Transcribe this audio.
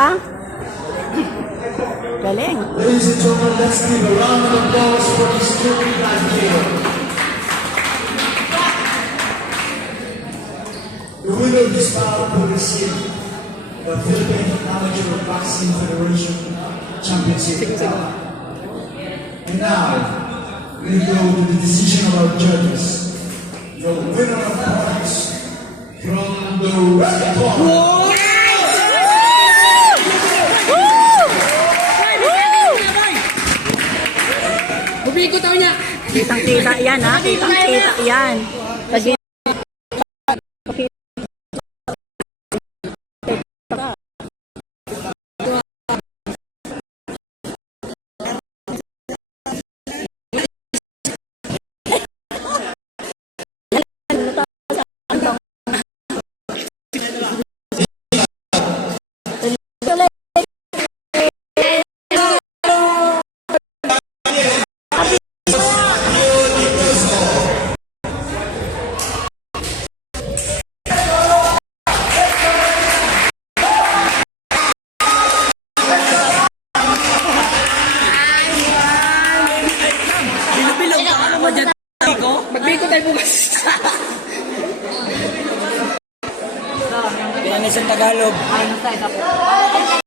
ha? Galing. Ladies and gentlemen, let's give a round of applause for this tribute right here. The winner of this bout will receive the Philippine Amateur Boxing Federation Championship. And now, we go to the decision of our judges. The winner of points from the red corner. Bumikot ako niya. Kitang-kita yan, ha? Kitang-kita yan. Lagi. Magbiko tayo bukas. Yan isang Tagalog. Ayun tayo.